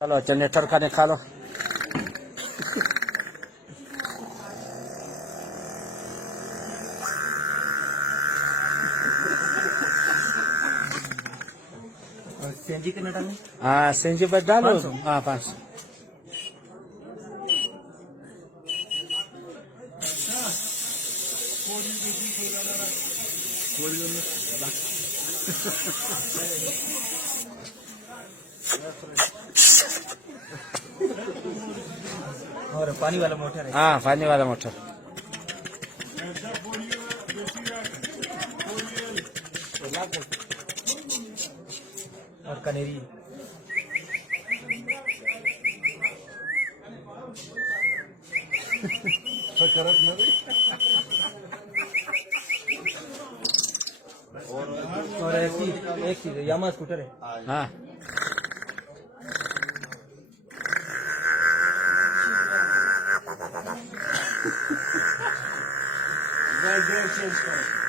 चलो जनरेटर का निकालो। सीएनजी कितना डालना? हाँ सीएनजी पर डालो। 500। हाँ 500। और पानी वाला मोटर है। हाँ पानी वाला मोटर। और कनेरी। और एक चीज यामा स्कूटर है। हाँ Vai, Deus,